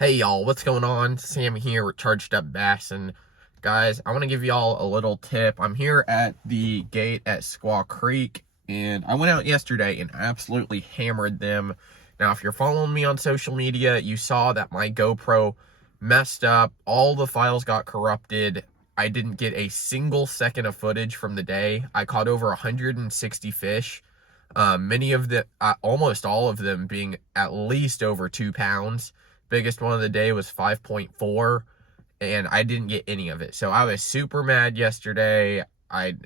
Hey y'all, what's going on? Sam here with Charged Up Bass, and guys, I want to give y'all a little tip. I'm here at the gate at Squaw Creek, and I went out yesterday and absolutely hammered them. Now, if you're following me on social media, you saw that my GoPro messed up. All the files got corrupted. I didn't get a single second of footage from the day. I caught over 160 fish. Many of the, almost all of them being at least over 2 pounds. Biggest one of the day was 5.4, and I didn't get any of it. So I was super mad yesterday. I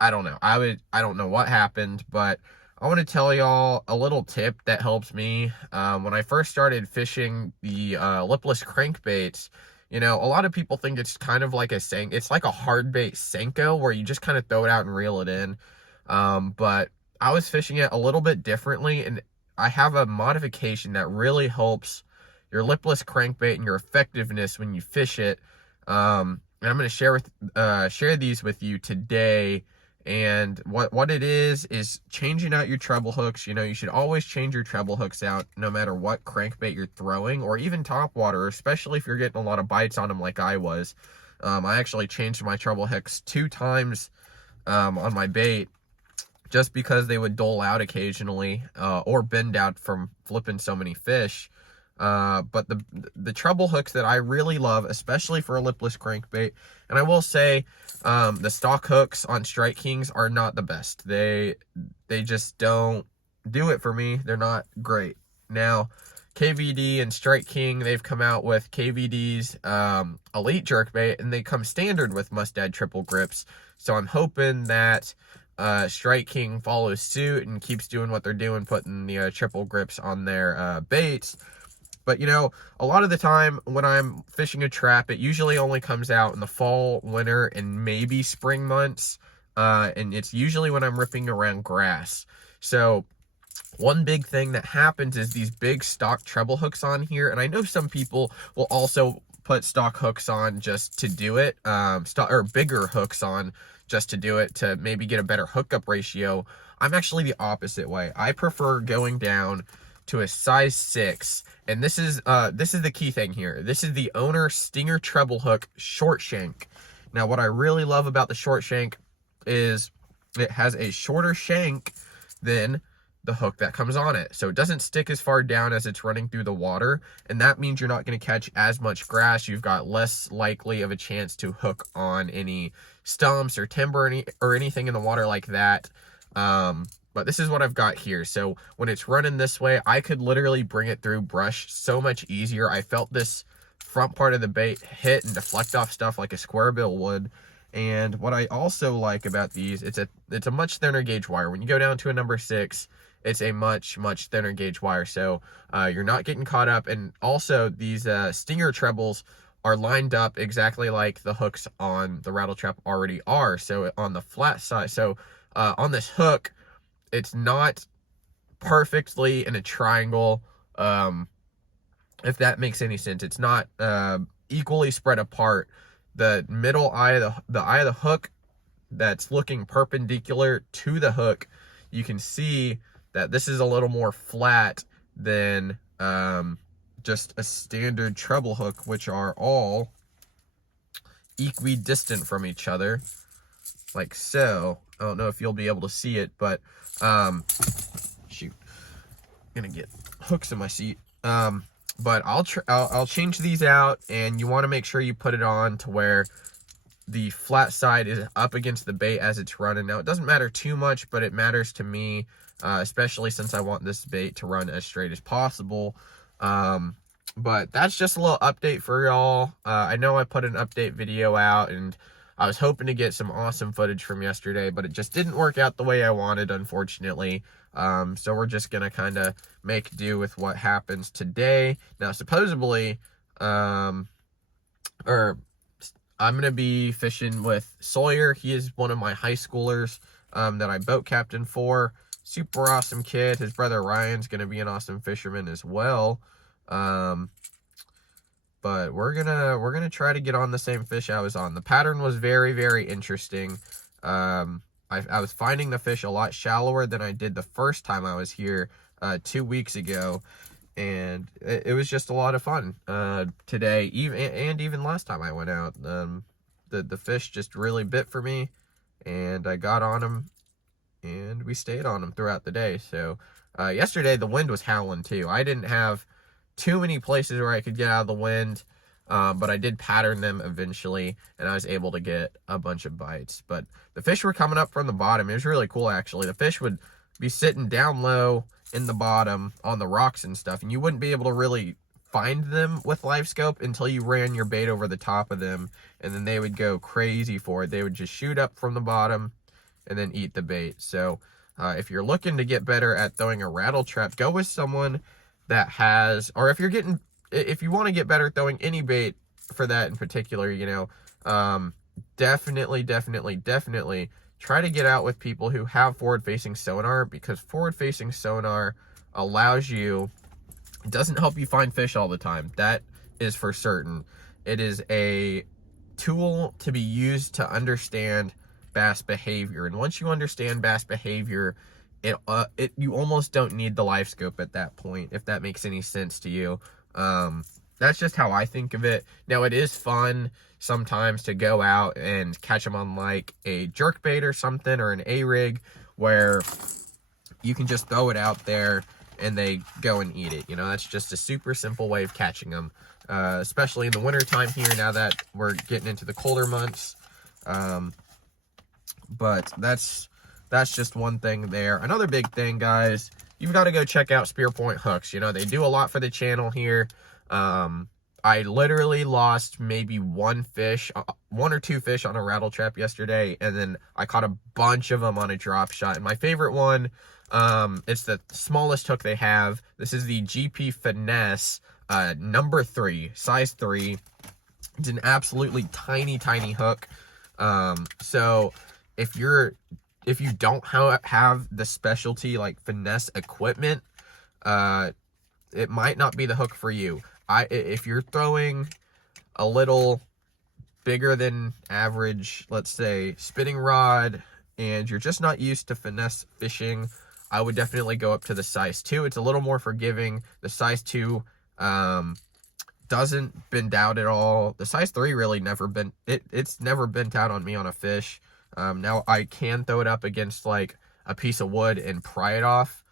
don't know. I don't know what happened, but I want to tell y'all a little tip that helps me. When I first started fishing the lipless crankbaits, a lot of people think it's kind of like it's like a hard bait Senko where you just kind of throw it out and reel it in. But I was fishing it a little bit differently, and I have a modification that really helps your lipless crankbait and your effectiveness when you fish it. And I'm going to share these with you today. And what it is changing out your treble hooks. You should always change your treble hooks out no matter what crankbait you're throwing, or even topwater, especially if you're getting a lot of bites on them like I was. I actually changed my treble hooks 2 times on my bait, just because they would dole out occasionally, or bend out from flipping so many fish. But the treble hooks that I really love, especially for a lipless crankbait, and I will say, the stock hooks on Strike Kings are not the best. They just don't do it for me. They're not great. Now, KVD and Strike King, they've come out with KVD's Elite Jerkbait, and they come standard with Mustad triple grips. So I'm hoping that Strike King follows suit and keeps doing what they're doing, putting the triple grips on their baits. But, a lot of the time when I'm fishing a trap, it usually only comes out in the fall, winter, and maybe spring months. And it's usually when I'm ripping around grass. So one big thing that happens is these big stock treble hooks on here. And I know some people will also put stock hooks on just to do it, or bigger hooks on just to do it, to maybe get a better hookup ratio. I'm actually the opposite way. I prefer going down to a size 6, and this is the key thing here. This is the Owner Stinger treble hook short shank. Now, what I really love about the short shank is it has a shorter shank than the hook that comes on it, so it doesn't stick as far down as it's running through the water, and that means you're not going to catch as much grass. You've got less likely of a chance to hook on any stumps or timber or anything in the water like that. But this is what I've got here. So when it's running this way, I could literally bring it through brush so much easier. I felt this front part of the bait hit and deflect off stuff like a square bill would. And what I also like about these, it's a much thinner gauge wire. When you go down to a number 6, it's a much thinner gauge wire. So you're not getting caught up. And also these Stinger trebles are lined up exactly like the hooks on the rattle trap already are. So on the flat side, so on this hook, it's not perfectly in a triangle, if that makes any sense. It's not equally spread apart. The middle eye of the eye of the hook that's looking perpendicular to the hook, you can see that this is a little more flat than just a standard treble hook, which are all equidistant from each other, like so. I don't know if you'll be able to see it, but shoot, I'm gonna get hooks in my seat. But I'll change these out, and you want to make sure you put it on to where the flat side is up against the bait as it's running. Now, it doesn't matter too much, but it matters to me, especially since I want this bait to run as straight as possible. But that's just a little update for y'all. I know I put an update video out, and I was hoping to get some awesome footage from yesterday, but it just didn't work out the way I wanted, unfortunately. So we're just going to kind of make do with what happens today. Now, supposedly, I'm going to be fishing with Sawyer. He is one of my high schoolers that I boat captain for. Super awesome kid. His brother Ryan's going to be an awesome fisherman as well. But we're gonna try to get on the same fish I was on. The pattern was very interesting. I was finding the fish a lot shallower than I did the first time I was here 2 weeks ago, and it was just a lot of fun today, even last time I went out. The fish just really bit for me, and I got on them, and we stayed on them throughout the day. So yesterday the wind was howling too. I didn't have too many places where I could get out of the wind, but I did pattern them eventually, and I was able to get a bunch of bites. But the fish were coming up from the bottom. It was really cool, actually. The fish would be sitting down low in the bottom on the rocks and stuff, and you wouldn't be able to really find them with live scope until you ran your bait over the top of them, and then they would go crazy for it. They would just shoot up from the bottom and then eat the bait. So if you're looking to get better at throwing a rattle trap, go with someone that has, or if you want to get better at throwing any bait for that in particular, you know, definitely try to get out with people who have forward-facing sonar, because forward-facing sonar allows you, it doesn't help you find fish all the time. That is for certain. It is a tool to be used to understand bass behavior, and once you understand bass behavior, you almost don't need the live scope at that point, if that makes any sense to you. That's just how I think of it. Now, it is fun sometimes to go out and catch them on like a jerkbait or something, or an A-rig, where you can just throw it out there and they go and eat it. You know, that's just a super simple way of catching them, especially in the winter time here, now that we're getting into the colder months. But that's just one thing there. Another big thing, guys, you've got to go check out Spear Point hooks. You know, they do a lot for the channel here. I literally lost maybe one or two fish on a rattle trap yesterday, and then I caught a bunch of them on a drop shot. And my favorite one, it's the smallest hook they have. This is the GP Finesse number 3, size 3. It's an absolutely tiny hook. So if you don't have the specialty like finesse equipment, it might not be the hook for you. If you're throwing a little bigger than average, let's say, spinning rod, and you're just not used to finesse fishing, I would definitely go up to the size 2. It's a little more forgiving. The size 2 doesn't bend out at all. The size 3 really it's never bent out on me on a fish. Now I can throw it up against like a piece of wood and pry it off,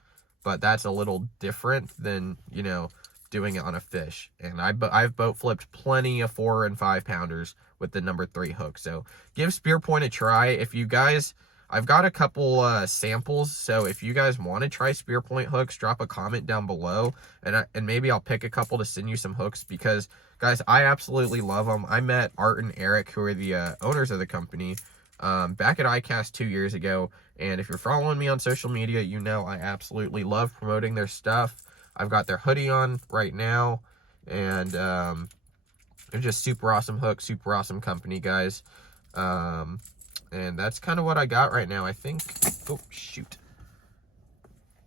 but that's a little different than, you know, doing it on a fish. And I've boat flipped plenty of 4 and 5 pounders with the number 3 hook. So give Spear Point a try. If you guys, I've got a couple samples, so if you guys want to try Spear Point hooks, drop a comment down below, and maybe I'll pick a couple to send you some hooks, because guys, I absolutely love them. I met Art and Eric, who are the owners of the company, back at iCast 2 years ago, and if you're following me on social media, you know I absolutely love promoting their stuff. I've got their hoodie on right now, and they're just super awesome hooks, super awesome company, guys. And that's kind of what I got right now, I think. Oh, shoot.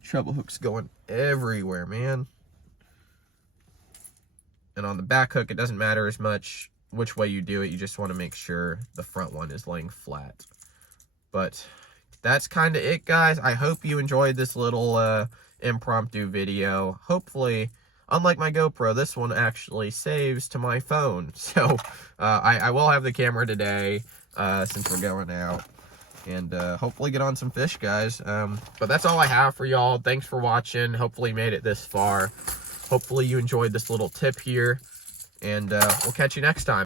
Treble hook's going everywhere, man. And on the back hook, it doesn't matter as much which way you do it. You just want to make sure the front one is laying flat. But that's kind of it, guys. I hope you enjoyed this little impromptu video. Hopefully, unlike my GoPro, this one actually saves to my phone. So I will have the camera today since we're going out, and hopefully get on some fish, guys. But that's all I have for y'all. Thanks for watching. Hopefully you made it this far. Hopefully you enjoyed this little tip here, and we'll catch you next time.